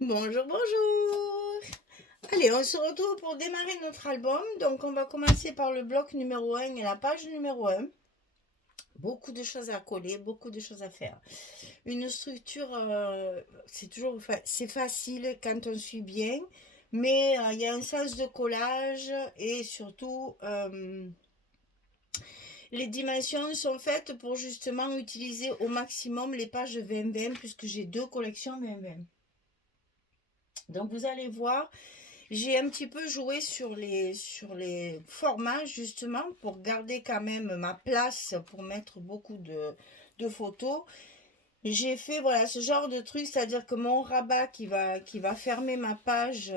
Bonjour, bonjour. Allez, on se retrouve pour démarrer notre album. Donc, on va commencer par le bloc numéro un et la page numéro un. Beaucoup de choses à coller, beaucoup de choses à faire. Une structure, c'est toujours c'est facile quand on suit bien, mais il y a un sens de collage et surtout, les dimensions sont faites pour justement utiliser au maximum les pages 20-20 puisque j'ai deux collections 20-20. Donc, vous allez voir. J'ai un petit peu joué sur les formats justement pour garder quand même ma place pour mettre beaucoup de photos. J'ai fait voilà ce genre de truc, c'est-à-dire que mon rabat qui va fermer ma page,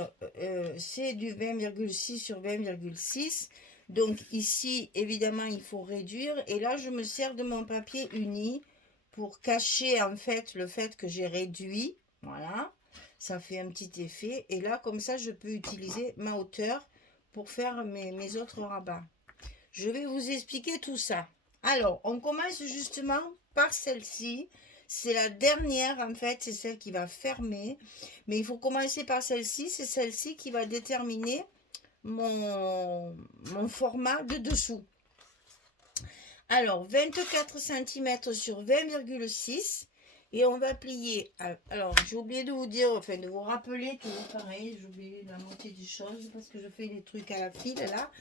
c'est du 20,6 sur 20,6. Donc ici, évidemment, il faut réduire. Et là, je me sers de mon papier uni pour cacher en fait que j'ai réduit. Voilà, ça fait un petit effet. Et là, comme ça, je peux utiliser ma hauteur pour faire mes autres rabats. Je vais vous expliquer tout ça. Alors, on commence justement par celle-ci. C'est la dernière, en fait, c'est celle qui va fermer. Mais il faut commencer par celle-ci. C'est celle-ci qui va déterminer mon format de dessous. Alors, 24 cm sur 20,6. Et on va plier. Alors, j'ai oublié de vous dire, enfin, de vous rappeler, toujours pareil, j'ai oublié la moitié des choses parce que je fais des trucs à la file là.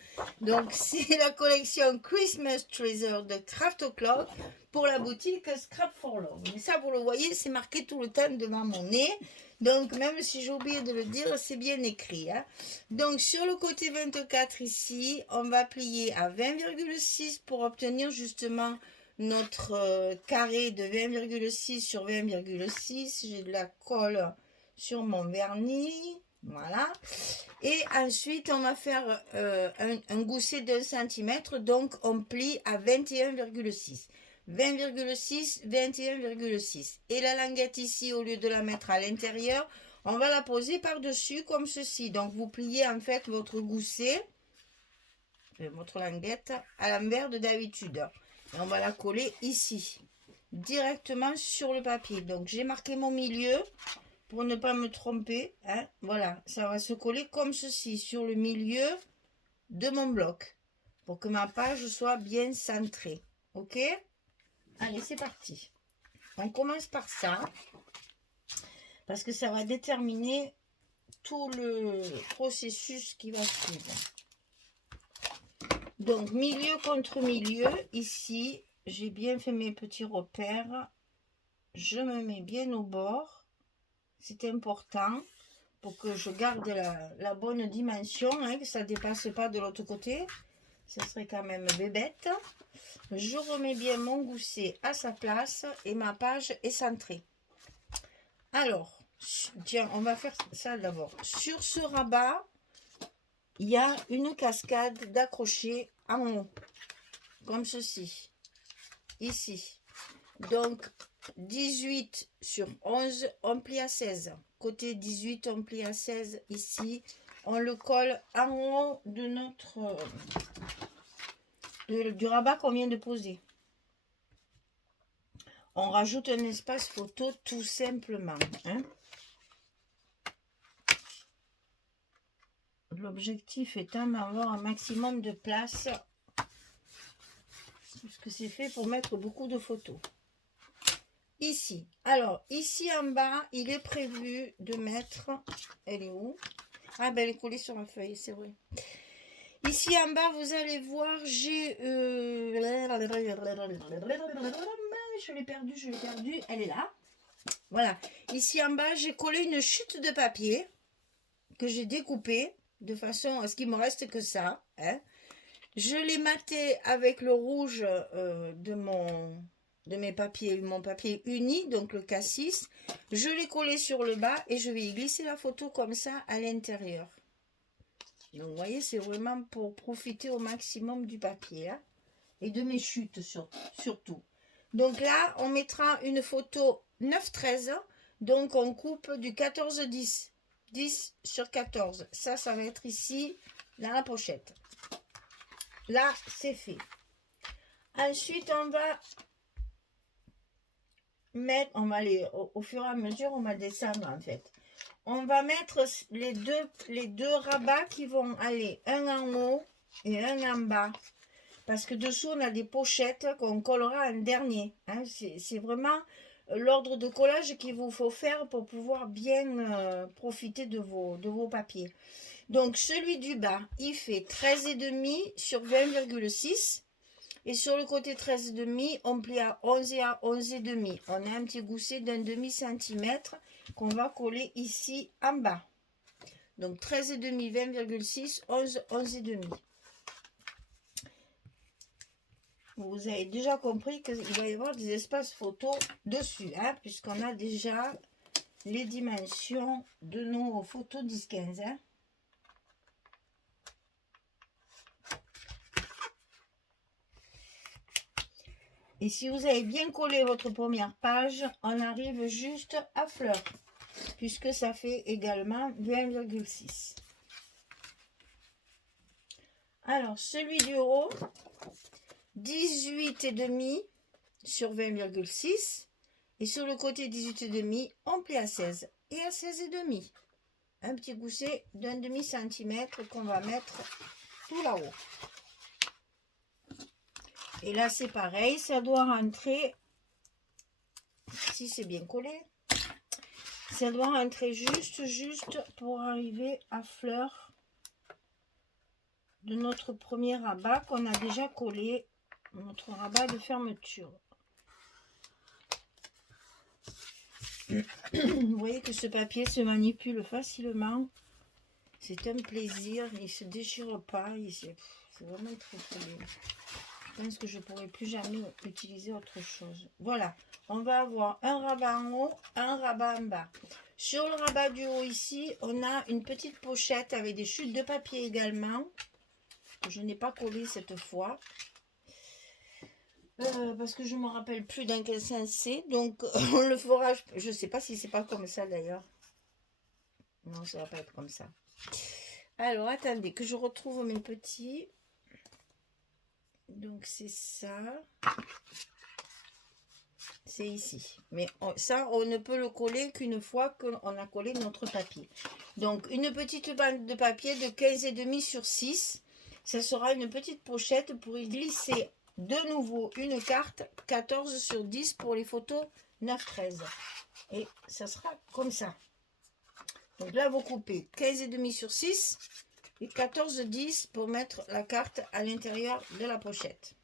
Donc, c'est la collection Christmas Treasure de Craft O'Clock pour la boutique Scrap for Love. Mais ça, vous le voyez, c'est marqué tout le temps devant mon nez. Donc, même si j'ai oublié de le dire, c'est bien écrit. Hein. Donc, sur le côté 24 ici, on va plier à 20,6 pour obtenir justement notre carré de 20,6 sur 20,6. J'ai de la colle sur mon vernis. Voilà. Et ensuite, on va faire un gousset d'un centimètre. Donc, on plie à 21,6. 20,6, 21,6. Et la languette ici, au lieu de la mettre à l'intérieur, on va la poser par-dessus comme ceci. Donc, vous pliez en fait votre gousset, votre languette, à l'envers de d'habitude. Et on va la coller ici, directement sur le papier. Donc, j'ai marqué mon milieu pour ne pas me tromper. Hein. Voilà, ça va se coller comme ceci sur le milieu de mon bloc pour que ma page soit bien centrée. Ok? Allez, c'est parti. On commence par ça parce que ça va déterminer tout le processus qui va suivre. Donc, milieu contre milieu, ici, j'ai bien fait mes petits repères. Je me mets bien au bord. C'est important pour que je garde la bonne dimension, hein, que ça ne dépasse pas de l'autre côté. Ce serait quand même bébête. Je remets bien mon gousset à sa place et ma page est centrée. Alors, tiens, on va faire ça d'abord. Sur ce rabat, il y a une cascade d'accrochés en haut, comme ceci, ici. Donc, 18 sur 11, on plie à 16. Côté 18, on plie à 16 ici. On le colle en haut de notre du rabat qu'on vient de poser. On rajoute un espace photo tout simplement. Hein. L'objectif étant d'avoir un maximum de place puisque c'est fait pour mettre beaucoup de photos. Ici. Alors, ici en bas, il est prévu de mettre... Elle est où? Ah ben, elle est collée sur la feuille, c'est vrai. Ici en bas, vous allez voir, j'ai... Je l'ai perdue. Elle est là. Voilà. Ici en bas, j'ai collé une chute de papier que j'ai découpée de façon à ce qu'il me reste que ça. Hein. Je l'ai maté avec le rouge de mes papiers, mon papier uni, donc le Cassis. Je l'ai collé sur le bas et je vais y glisser la photo comme ça à l'intérieur. Donc vous voyez, c'est vraiment pour profiter au maximum du papier hein, et de mes chutes surtout. Donc là, on mettra une photo 9-13. Donc on coupe du 14-10. 10 sur 14. Ça va être ici dans la pochette. Là, c'est fait. Ensuite, on va mettre, on va aller au fur et à mesure, on va descendre en fait. on va mettre les deux rabats qui vont aller un en haut et un en bas. Parce que dessous, on a des pochettes qu'on collera en dernier. Hein. C'est vraiment l'ordre de collage qu'il vous faut faire pour pouvoir bien profiter de vos papiers. Donc, celui du bas, il fait 13,5 sur 20,6. Et sur le côté 13,5, on plie à 11 et à 11,5. On a un petit gousset d'un demi-centimètre qu'on va coller ici en bas. Donc 13,5, 20,6, 11, 11,5. Vous avez déjà compris qu'il va y avoir des espaces photos dessus, hein, puisqu'on a déjà les dimensions de nos photos 10-15. Hein. Et si vous avez bien collé votre première page, on arrive juste à fleur, puisque ça fait également 20,6. Alors, celui du haut, 18,5 sur 20,6. Et sur le côté 18,5, on plie à 16 et à 16,5. Un petit gousset d'un demi-centimètre qu'on va mettre tout là-haut. Et là, c'est pareil, ça doit rentrer, si c'est bien collé, ça doit rentrer juste pour arriver à fleur de notre premier rabat qu'on a déjà collé, notre rabat de fermeture. Vous voyez que ce papier se manipule facilement. C'est un plaisir, il ne se déchire pas, c'est vraiment très bien. Je pense que je ne pourrai plus jamais utiliser autre chose. Voilà, on va avoir un rabat en haut, un rabat en bas. Sur le rabat du haut ici, on a une petite pochette avec des chutes de papier également, que je n'ai pas collé cette fois. Parce que je ne me rappelle plus dans quel sens c'est. Donc, on le fera, je ne sais pas si c'est pas comme ça d'ailleurs. Non, ça ne va pas être comme ça. Alors, attendez, que je retrouve mes petits... Donc c'est ça, c'est ici. Mais ça, on ne peut le coller qu'une fois qu'on a collé notre papier. Donc une petite bande de papier de 15,5 sur 6. Ça sera une petite pochette pour y glisser de nouveau une carte 14 sur 10 pour les photos 9-13. Et ça sera comme ça. Donc là, vous coupez 15,5 sur 6. Et 14,10 pour mettre la carte à l'intérieur de la pochette.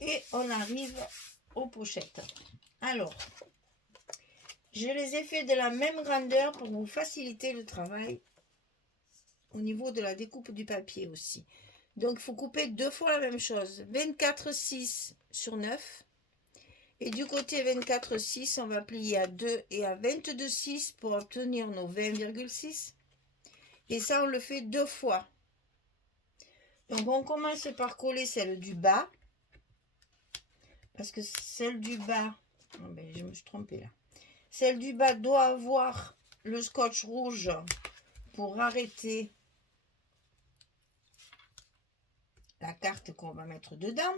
Et on arrive aux pochettes. Alors, je les ai fait de la même grandeur pour vous faciliter le travail au niveau de la découpe du papier aussi. Donc, il faut couper deux fois la même chose. 24,6 sur 9. Et du côté 24,6, on va plier à 2 et à 22,6 pour obtenir nos 20,6. Et ça, on le fait deux fois. Donc, on commence par coller celle du bas. Parce que celle du bas... Oh ben, je me suis trompée là. Celle du bas doit avoir le scotch rouge pour arrêter la carte qu'on va mettre dedans.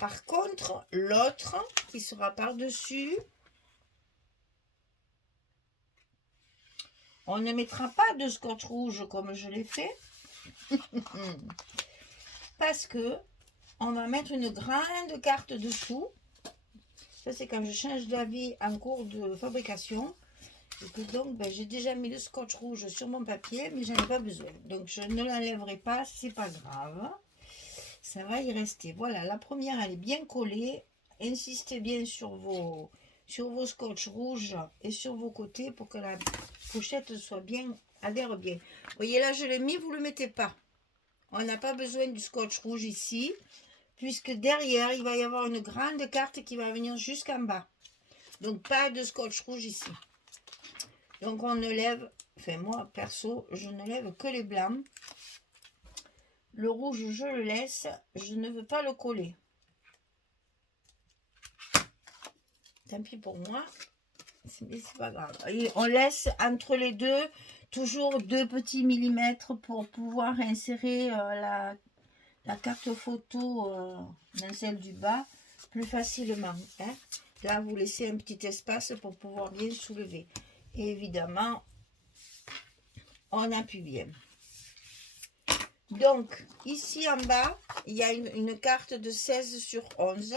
Par contre, l'autre qui sera par-dessus... On ne mettra pas de scotch rouge comme je l'ai fait. Parce que on va mettre une grande carte dessous. Ça, c'est quand je change d'avis en cours de fabrication. Et que donc, ben, j'ai déjà mis le scotch rouge sur mon papier, mais j'en ai pas besoin. Donc, je ne l'enlèverai pas, c'est pas grave. Ça va y rester. Voilà, la première, elle est bien collée. Insistez bien sur vos scotch rouges et sur vos côtés pour que la pochette soit bien, adhère bien. Vous voyez là, je l'ai mis, vous ne le mettez pas. On n'a pas besoin du scotch rouge ici, puisque derrière, il va y avoir une grande carte qui va venir jusqu'en bas. Donc, pas de scotch rouge ici. Donc, on ne lève, enfin moi, perso, je ne lève que les blancs. Le rouge, je le laisse, je ne veux pas le coller. Tant pis pour moi, mais c'est pas grave. Et on laisse entre les deux toujours 2 petits millimètres pour pouvoir insérer la carte photo dans celle du bas plus facilement. Hein. Là, vous laissez un petit espace pour pouvoir bien soulever. Et évidemment, on appuie bien. Donc, ici en bas, il y a une carte de 16 sur 11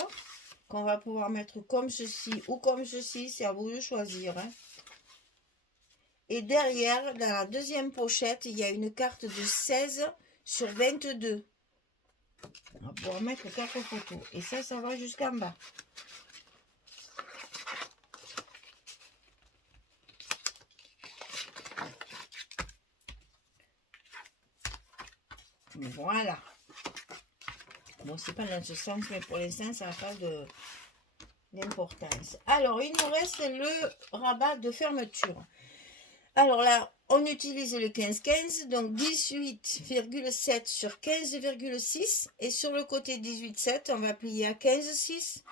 qu'on va pouvoir mettre comme ceci ou comme ceci, c'est à vous de choisir. Hein. Et derrière, dans la deuxième pochette, il y a une carte de 16 sur 22. On va pouvoir mettre 4 photos. Et ça va jusqu'en bas. Voilà. Bon, c'est pas dans ce sens, mais pour l'instant, ça n'a pas d'importance. Alors, il nous reste le rabat de fermeture. Alors là, on utilise le 15-15, donc 18,7 sur 15,6. Et sur le côté 18,7, on va plier à 15,6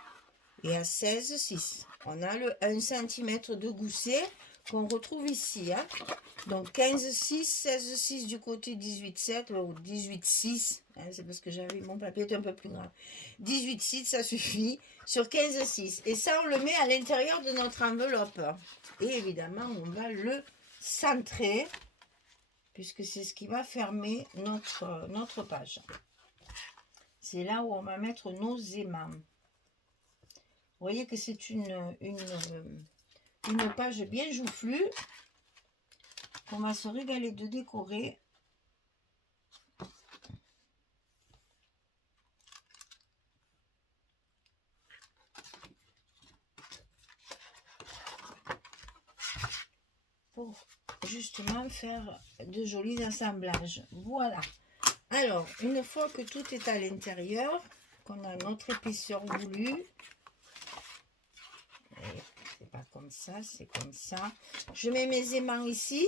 et à 16,6. On a le 1 cm de gousset qu'on retrouve ici. Hein. Donc 15,6, 16,6 du côté 18,7 ou 18,6. Hein, c'est parce que j'avais mon papier est un peu plus grand. 18,6, ça suffit. Sur 15,6. Et ça, on le met à l'intérieur de notre enveloppe. Et évidemment, on va le centrer, puisque c'est ce qui va fermer notre page. C'est là où on va mettre nos aimants. Vous voyez que c'est une page bien joufflue qu'on va se régaler de décorer. Pour justement faire de jolis assemblages. Voilà. Alors, une fois que tout est à l'intérieur, qu'on a notre épaisseur voulue, c'est pas comme ça, c'est comme ça. Je mets mes aimants ici.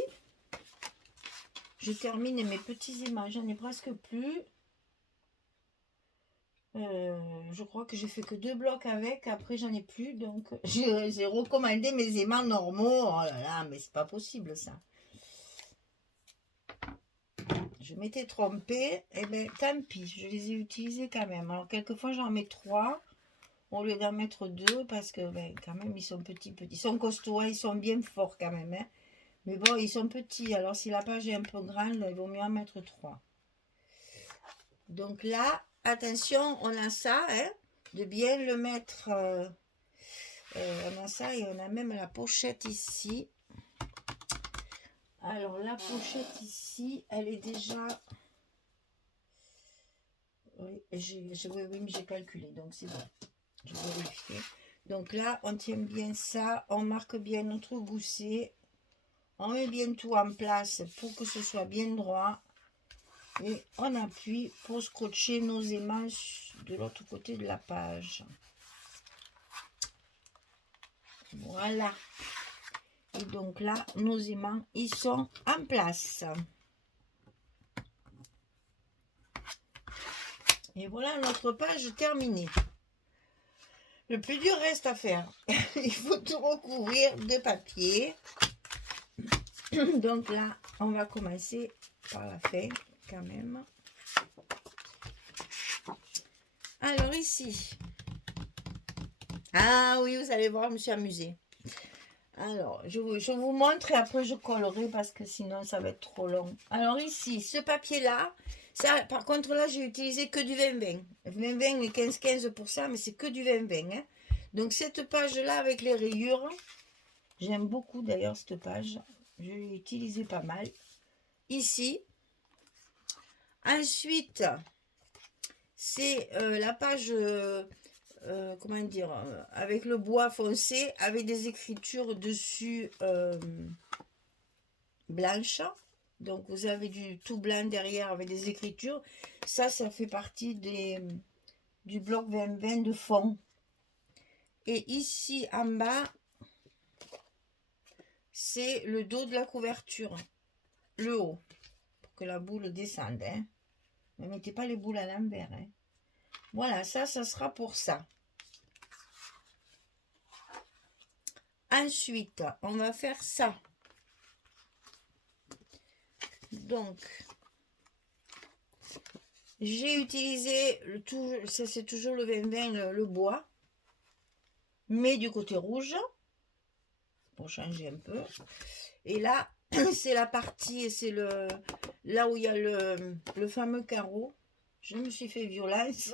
Je termine mes petits aimants, j'en ai presque plus. Je crois que j'ai fait que 2 blocs avec, après j'en ai plus, donc j'ai recommandé mes aimants normaux. Oh là là, mais c'est pas possible ça. Je m'étais trompée, et bien tant pis, je les ai utilisés quand même. Alors quelquefois j'en mets 3 au lieu d'en mettre 2 parce que ben, quand même ils sont petits, ils sont costauds, ils sont bien forts quand même. Hein. Mais bon, ils sont petits, alors si la page est un peu grande, il vaut mieux en mettre 3. Donc là, attention, on a ça, hein, de bien le mettre, on a ça et on a même la pochette ici. Alors la pochette ici, elle est déjà, oui, oui, mais j'ai calculé, donc c'est bon, je vais vérifier. Donc là, on tient bien ça, on marque bien notre gousset, on met bien tout en place pour que ce soit bien droit. Et on appuie pour scotcher nos aimants de l'autre côté de la page. Voilà. Et donc là, nos aimants, ils sont en place. Et voilà notre page terminée. Le plus dur reste à faire. Il faut tout recouvrir de papier. Donc là, on va commencer par la fin quand même. Alors ici. Ah oui, vous allez voir, je me suis amusée. Alors, je vous montre et après je collerai parce que sinon ça va être trop long. Alors ici, ce papier-là, ça, par contre là, j'ai utilisé que du 20-20. 20-20 et 15-15%, mais c'est que du 20-20. Hein. Donc cette page-là avec les rayures, j'aime beaucoup d'ailleurs cette page. Je l'ai utilisée pas mal. Ici. Ensuite, c'est la page... comment dire, avec le bois foncé, avec des écritures dessus blanches. Donc vous avez du tout blanc derrière avec des écritures. Ça fait partie du bloc 20-20 de fond. Et ici en bas, c'est le dos de la couverture, le haut, pour que la boule descende. Hein. Ne mettez pas les boules à l'envers. Hein. Voilà, ça sera pour ça. Ensuite, on va faire ça. Donc, j'ai utilisé, c'est toujours le 20-20, le bois, mais du côté rouge, pour changer un peu. Et là, c'est la partie, c'est là où il y a le fameux carreau. Je me suis fait violence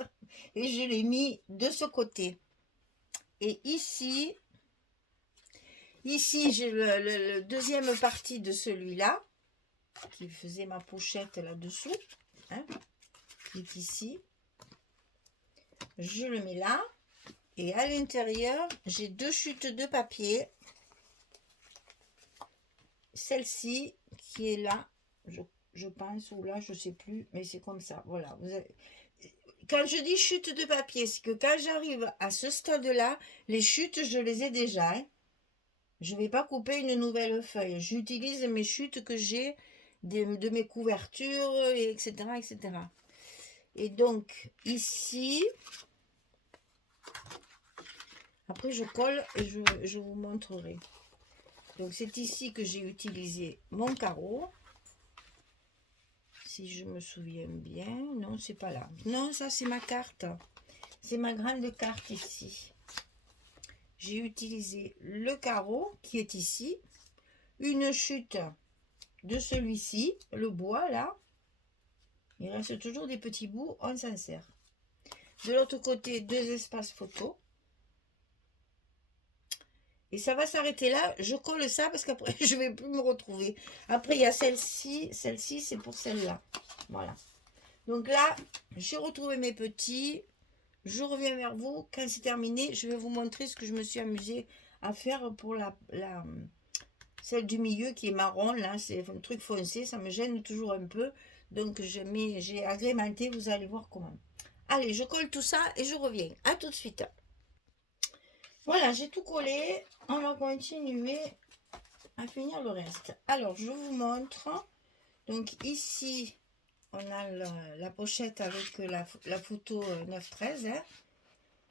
et je l'ai mis de ce côté. Et ici j'ai le deuxième partie de celui-là, qui faisait ma pochette là-dessous, hein, qui est ici. Je le mets là. Et à l'intérieur, j'ai 2 chutes de papier. Celle-ci qui est là, je pense, ou là, je sais plus, mais c'est comme ça. Voilà. Quand je dis chute de papier, c'est que quand j'arrive à ce stade-là, les chutes, je les ai déjà. Hein. Je ne vais pas couper une nouvelle feuille. J'utilise mes chutes que j'ai de mes couvertures, etc., etc. Et donc, ici, après je colle et je vous montrerai. Donc, c'est ici que j'ai utilisé mon carreau. Si je me souviens bien. Non, c'est pas là. Non, ça, c'est ma carte. C'est ma grande carte ici. J'ai utilisé le carreau qui est ici. Une chute de celui-ci, le bois là. Il reste toujours des petits bouts, on s'en sert. De l'autre côté, 2 espaces photo. Et ça va s'arrêter là. Je colle ça parce qu'après, je ne vais plus me retrouver. Après, il y a celle-ci. Celle-ci, c'est pour celle-là. Voilà. Donc là, j'ai retrouvé mes petits. Je reviens vers vous. Quand c'est terminé, je vais vous montrer ce que je me suis amusée à faire pour celle du milieu qui est marron. Là, c'est un truc foncé. Ça me gêne toujours un peu. Donc, j'ai agrémenté. Vous allez voir comment. Allez, je colle tout ça et je reviens. À tout de suite. Voilà, j'ai tout collé. On va continuer à finir le reste. Alors, je vous montre. Donc, ici, on a la pochette avec la photo 9-13. Hein.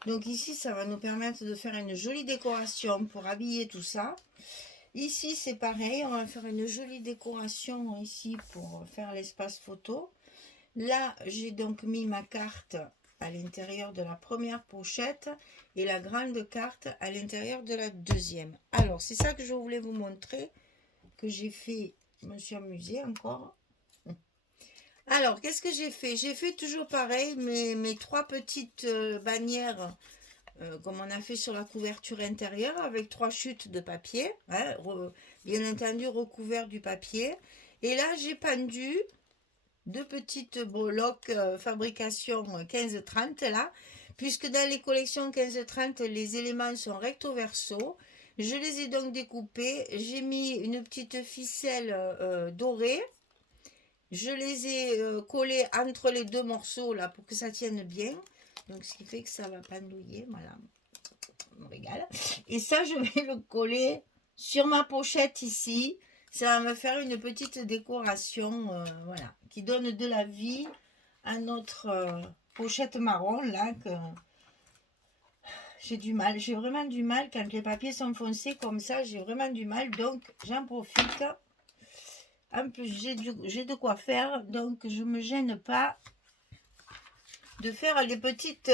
Donc, ici, ça va nous permettre de faire une jolie décoration pour habiller tout ça. Ici, c'est pareil. On va faire une jolie décoration ici pour faire l'espace photo. Là, j'ai donc mis ma carte à l'intérieur de la première pochette et la grande carte à l'intérieur de la deuxième. Alors, c'est ça que je voulais vous montrer, que j'ai fait. Je me suis amusée encore. Alors, qu'est-ce que j'ai fait? J'ai fait toujours pareil, mes 3 petites bannières, comme on a fait sur la couverture intérieure, avec 3 chutes de papier, hein, bien entendu recouvert du papier. Et là, j'ai pendu 2 petites breloques fabrication 15-30 là, puisque dans les collections 15-30, les éléments sont recto verso. Je les ai donc découpés. J'ai mis une petite ficelle dorée. Je les ai collés entre les 2 morceaux là pour que ça tienne bien. Donc, ce qui fait que ça va pendouiller. Voilà, ça me régale. Et ça, je vais le coller sur ma pochette ici. Ça va me faire une petite décoration, voilà, qui donne de la vie à notre pochette marron, là, que j'ai du mal. J'ai vraiment du mal quand les papiers sont foncés comme ça, j'ai vraiment du mal, donc j'en profite. En plus, j'ai de quoi faire, donc je ne me gêne pas de faire des petites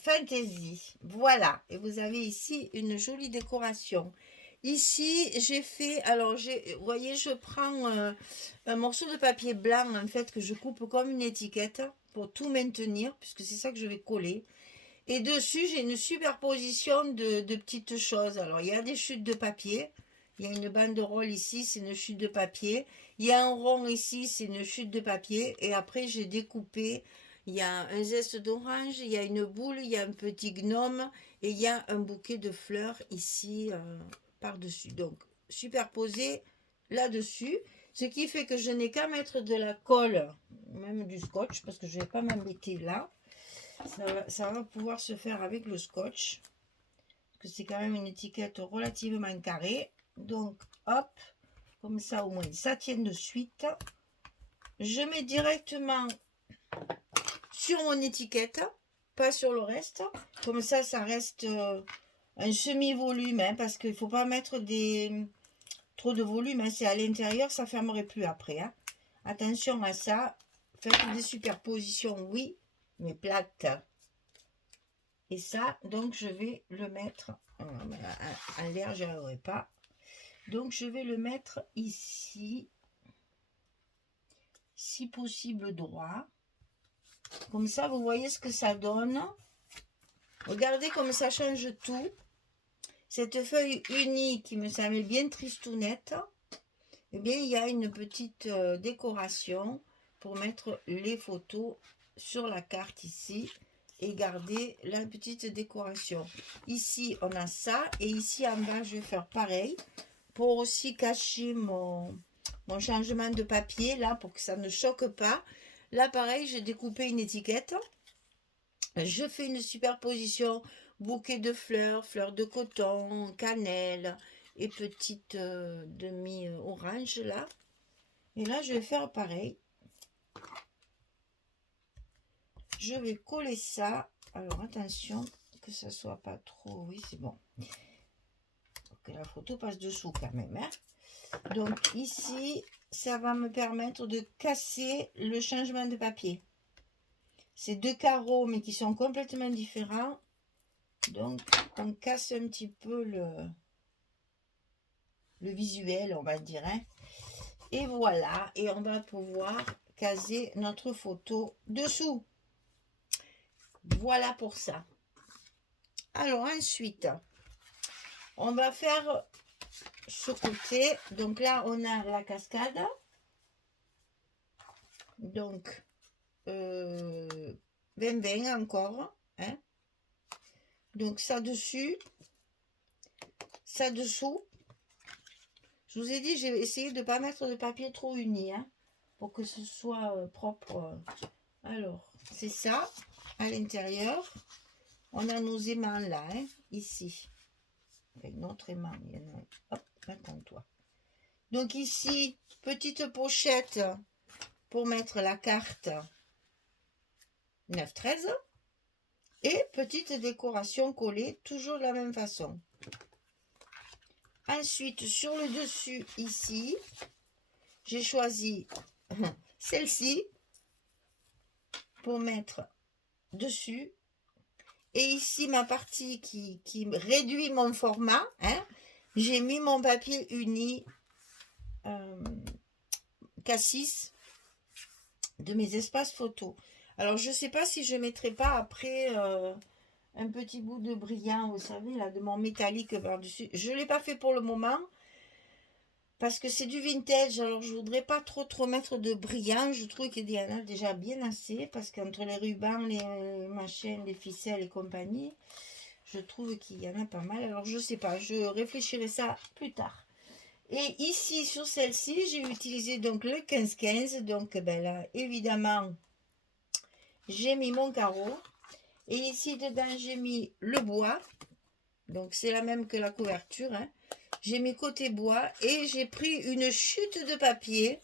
fantaisies. Voilà, et vous avez ici une jolie décoration. Ici, j'ai fait, alors, vous voyez, je prends un morceau de papier blanc, en fait, que je coupe comme une étiquette pour tout maintenir, puisque c'est ça que je vais coller. Et dessus, j'ai une superposition de petites choses. Alors, il y a des chutes de papier. Il y a une banderole ici, c'est une chute de papier. Il y a un rond ici, c'est une chute de papier. Et après, j'ai découpé. Il y a un zeste d'orange, il y a une boule, il y a un petit gnome. Et il y a un bouquet de fleurs ici par-dessus. Donc, superposé là-dessus. Ce qui fait que je n'ai qu'à mettre de la colle, même du scotch, parce que je ne vais pas m'embêter là. Ça va pouvoir se faire avec le scotch. Parce que c'est quand même une étiquette relativement carrée. Donc, hop, comme ça au moins ça tient de suite. Je mets directement sur mon étiquette, pas sur le reste. Comme ça reste un semi-volume, hein, parce qu'il ne faut pas mettre trop de volume. Hein, c'est à l'intérieur, ça ne fermerait plus après. Hein. Attention à ça. Faites des superpositions, oui, mais plates. Et ça, donc, je vais le mettre en l'air, je n'arriverai pas. Donc je vais le mettre ici, si possible droit. Comme ça, vous voyez ce que ça donne. Regardez comme ça change tout. Cette feuille unie qui me semble bien tristounette, eh bien, il y a une petite décoration pour mettre les photos sur la carte ici et garder la petite décoration. Ici, on a ça et ici en bas, je vais faire pareil pour aussi cacher mon changement de papier là pour que ça ne choque pas. Là, pareil, j'ai découpé une étiquette. Je fais une superposition bouquet de fleurs, fleurs de coton, cannelle et petite demi-orange là. Et là, je vais faire pareil. Je vais coller ça. Alors, attention que ça soit pas trop... Oui, c'est bon. Que la photo passe dessous quand même. Hein. Donc, ici, ça va me permettre de casser le changement de papier. C'est deux carreaux, mais qui sont complètement différents. Donc, on casse un petit peu le visuel, on va dire. Hein. Et voilà, et on va pouvoir caser notre photo dessous. Voilà pour ça. Alors ensuite, on va faire ce côté. Donc là, on a la cascade. Donc, 20-20 encore. Hein. Donc ça dessus, ça dessous. Je vous ai dit, j'ai essayé de ne pas mettre de papier trop uni, hein, pour que ce soit propre. Alors, c'est ça, à l'intérieur. On a nos aimants là, hein, ici. Avec notre aimant, il y en a. Hop, attends-toi. Donc ici, petite pochette pour mettre la carte 9-13. Et petite décoration collée, toujours de la même façon. Ensuite, sur le dessus, ici, j'ai choisi celle-ci pour mettre dessus. Et ici, ma partie qui réduit mon format, hein, j'ai mis mon papier uni K6 de mes espaces photos. Alors, je ne sais pas si je ne mettrai pas après un petit bout de brillant, vous savez, là, de mon métallique par-dessus. Je ne l'ai pas fait pour le moment. Parce que c'est du vintage, alors je voudrais pas trop mettre de brillant. Je trouve qu'il y en a déjà bien assez. Parce qu'entre les rubans, les machins, les ficelles et compagnie, je trouve qu'il y en a pas mal. Alors je sais pas, je réfléchirai ça plus tard. Et ici, sur celle-ci, j'ai utilisé donc le 15-15. Donc ben là, évidemment, j'ai mis mon carreau. Et ici, dedans, j'ai mis le bois. Donc c'est la même que la couverture, hein. J'ai mis côté bois et j'ai pris une chute de papier.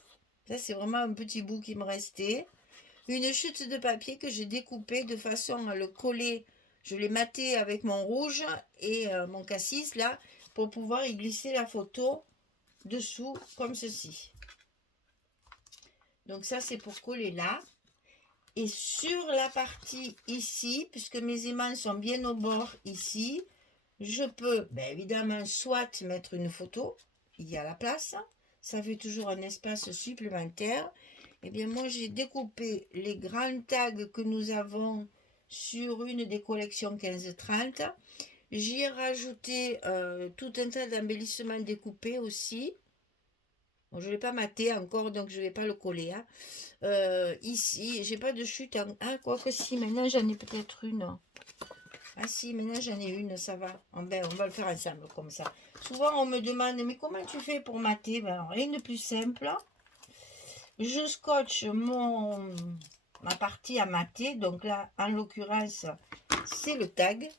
Ça, c'est vraiment un petit bout qui me restait. Une chute de papier que j'ai découpée de façon à le coller. Je l'ai maté avec mon rouge et mon cassis là pour pouvoir y glisser la photo dessous comme ceci. Donc ça, c'est pour coller là. Et sur la partie ici, puisque mes aimants sont bien au bord ici, je peux, bien évidemment, soit mettre une photo, il y a la place, ça fait toujours un espace supplémentaire. Et bien moi, j'ai découpé les grands tags que nous avons sur une des collections 15-30. J'y ai rajouté tout un tas d'embellissements découpés aussi. Bon, je ne l'ai pas maté encore, donc je ne vais pas le coller. Hein. Ici, j'ai pas de chute. Ah, quoique si, maintenant j'en ai peut-être une. Ah si, maintenant j'en ai une, ça va. On va le faire ensemble comme ça. Souvent on me demande, mais comment tu fais pour mater? Ben, rien de plus simple. Je scotche ma partie à mater. Donc là, en l'occurrence, c'est le tag.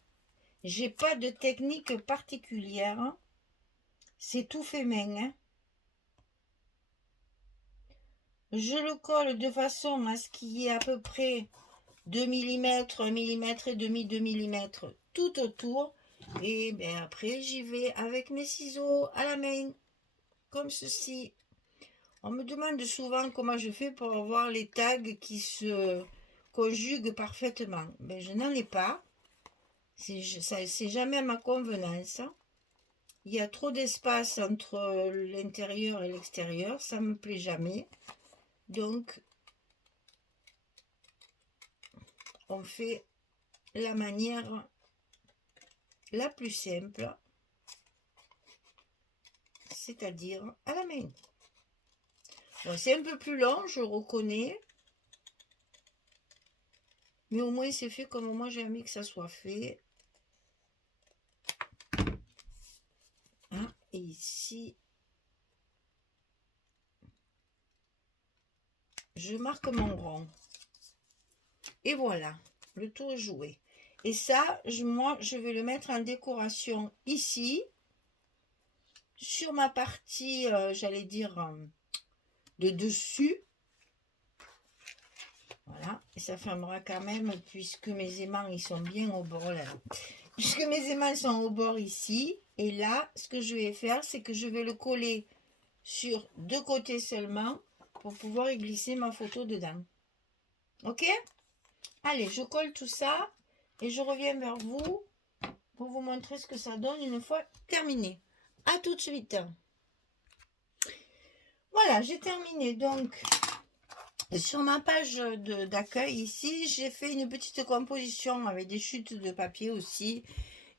J'ai pas de technique particulière. C'est tout fait main. Hein. Je le colle de façon à ce qu'il y ait à peu près 2 mm, 1 mm et demi, 2 mm tout autour. Et bien après, j'y vais avec mes ciseaux à la main, comme ceci. On me demande souvent comment je fais pour avoir les tags qui se conjuguent parfaitement. Mais je n'en ai pas. C'est jamais à ma convenance. il y a trop d'espace entre l'intérieur et l'extérieur, ça me plaît jamais. Donc, on fait la manière la plus simple, c'est-à-dire à la main. Bon, c'est un peu plus long, je reconnais, mais au moins c'est fait comme moi j'ai envie que ça soit fait. Hein, et ici, je marque mon rond. Et voilà, le tour est joué. Et ça, moi, je vais le mettre en décoration ici, sur ma partie, j'allais dire, de dessus. Voilà, et ça fermera quand même, puisque mes aimants, ils sont bien au bord là. Puisque mes aimants sont au bord ici. Et là, ce que je vais faire, c'est que je vais le coller sur deux côtés seulement, pour pouvoir y glisser ma photo dedans. Ok? Allez, je colle tout ça, et je reviens vers vous, pour vous montrer ce que ça donne une fois terminé. À tout de suite. Voilà, j'ai terminé. Donc, sur ma page d'accueil ici, j'ai fait une petite composition avec des chutes de papier aussi,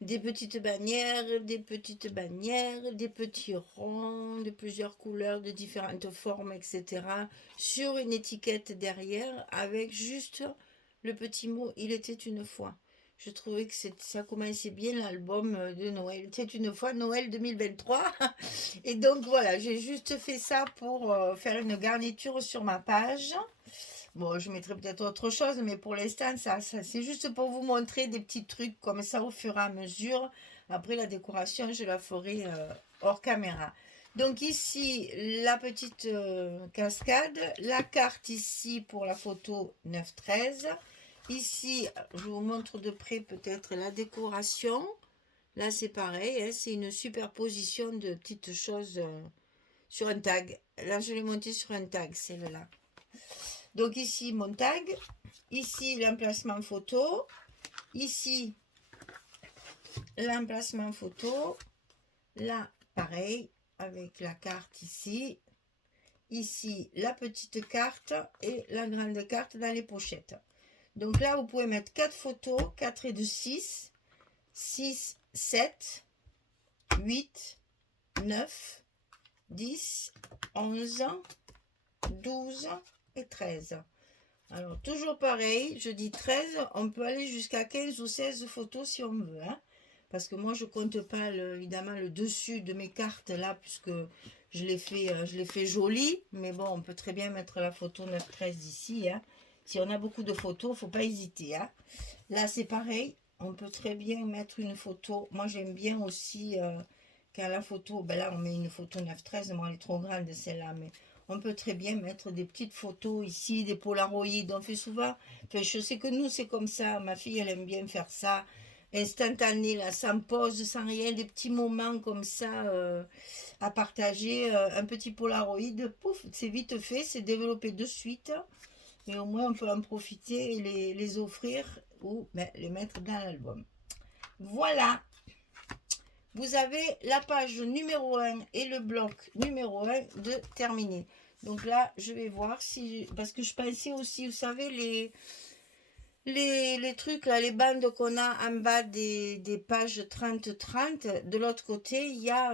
des petites bannières, des petits ronds de plusieurs couleurs, de différentes formes, etc. sur une étiquette derrière avec juste le petit mot « Il était une fois ». Je trouvais que ça commençait bien l'album de Noël. C'était une fois Noël 2023. Et donc voilà, j'ai juste fait ça pour faire une garniture sur ma page. Bon, je mettrai peut-être autre chose, mais pour l'instant, ça c'est juste pour vous montrer des petits trucs comme ça au fur et à mesure. Après, la décoration, je la ferai hors caméra. Donc ici, la petite cascade. La carte ici pour la photo 9-13. Ici, je vous montre de près peut-être la décoration. Là, c'est pareil, hein, c'est une superposition de petites choses sur un tag. Là, je l'ai monté sur un tag, celle-là. Donc ici, mon tag. Ici, l'emplacement photo. Ici, l'emplacement photo. Là, pareil, avec la carte ici. Ici, la petite carte et la grande carte dans les pochettes. Donc là, vous pouvez mettre 4 photos, 4 et de 6, 6, 7, 8, 9, 10, 11, 12 et 13. Alors, toujours pareil, je dis 13, on peut aller jusqu'à 15 ou 16 photos si on veut. Hein, parce que moi, je ne compte pas, évidemment, le dessus de mes cartes là, puisque je l'ai fait joli. Mais bon, on peut très bien mettre la photo 9-13 ici. Hein. Si on a beaucoup de photos, il ne faut pas hésiter. Hein. Là, c'est pareil. On peut très bien mettre une photo. Moi, j'aime bien aussi quand la photo... Ben là, on met une photo 9-13. Moi, elle est trop grande, celle-là. Mais on peut très bien mettre des petites photos ici, des polaroïdes. On fait souvent... Enfin, je sais que nous, c'est comme ça. Ma fille, elle aime bien faire ça. Instantané, là, sans pause, sans rien. Des petits moments comme ça à partager. Un petit polaroïde, pouf, c'est vite fait. C'est développé de suite. Et au moins, on peut en profiter et les offrir ou les mettre dans l'album. Voilà. Vous avez la page numéro 1 et le bloc numéro 1 de terminé. Donc là, je vais voir si... Parce que je pensais aussi, vous savez, les trucs, là, les bandes qu'on a en bas des pages 30-30. De l'autre côté, il y a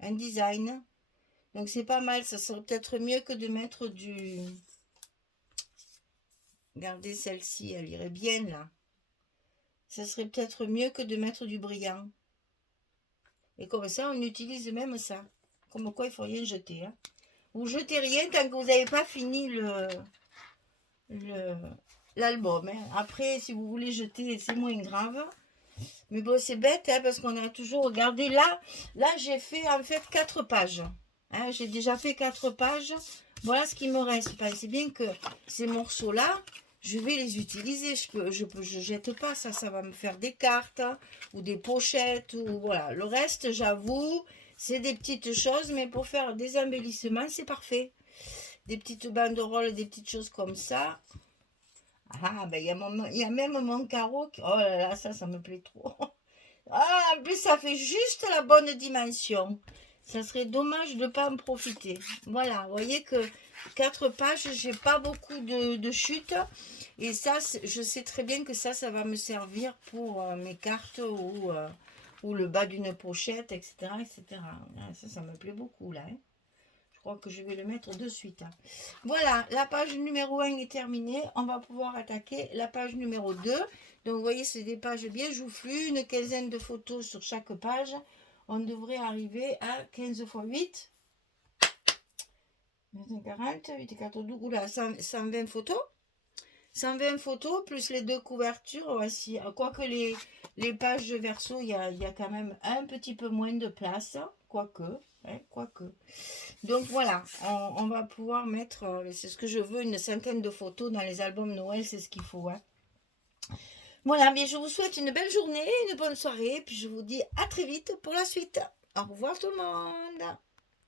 un design. Donc c'est pas mal. Ça serait peut-être mieux que de mettre du... Regardez celle-ci, elle irait bien là. Ça serait peut-être mieux que de mettre du brillant. Et comme ça, on utilise même ça. Comme quoi, il ne faut rien jeter. Hein. Vous jetez rien tant que vous n'avez pas fini l'album. Hein. Après, si vous voulez jeter, c'est moins grave. Mais bon, c'est bête, hein, parce qu'on a toujours regardé. Là j'ai fait en fait 4 pages. Hein, j'ai déjà fait 4 pages. Voilà ce qui me reste. C'est bien que ces morceaux-là, je vais les utiliser. Je jette pas ça. Ça va me faire des cartes ou des pochettes. Ou voilà. Le reste, j'avoue, c'est des petites choses. Mais pour faire des embellissements, c'est parfait. Des petites banderoles, des petites choses comme ça. Ah, ben il y a même mon carreau. Oh là là, ça me plaît trop. Ah, en plus, ça fait juste la bonne dimension. Ça serait dommage de ne pas en profiter. Voilà, vous voyez que 4 pages, j'ai pas beaucoup de chute. Et ça, je sais très bien que ça va me servir pour mes cartes ou le bas d'une pochette, etc. etc. Ah, ça me plaît beaucoup là, hein. Je crois que je vais le mettre de suite, hein. Voilà, la page numéro 1 est terminée. On va pouvoir attaquer la page numéro 2. Donc, vous voyez, c'est des pages bien joufflues, une quinzaine de photos sur chaque page. On devrait arriver à 15 x 8. 40, 8 et 4, 12, oula, 120 photos. 120 photos, plus les 2 couvertures. Voici. Quoique les pages verso, il y a quand même un petit peu moins de place. Quoique. Hein, quoique. Donc voilà, on va pouvoir mettre, c'est ce que je veux, une centaine de photos dans les albums Noël, c'est ce qu'il faut, hein. Voilà, bien je vous souhaite une belle journée, une bonne soirée, puis je vous dis à très vite pour la suite. Au revoir tout le monde.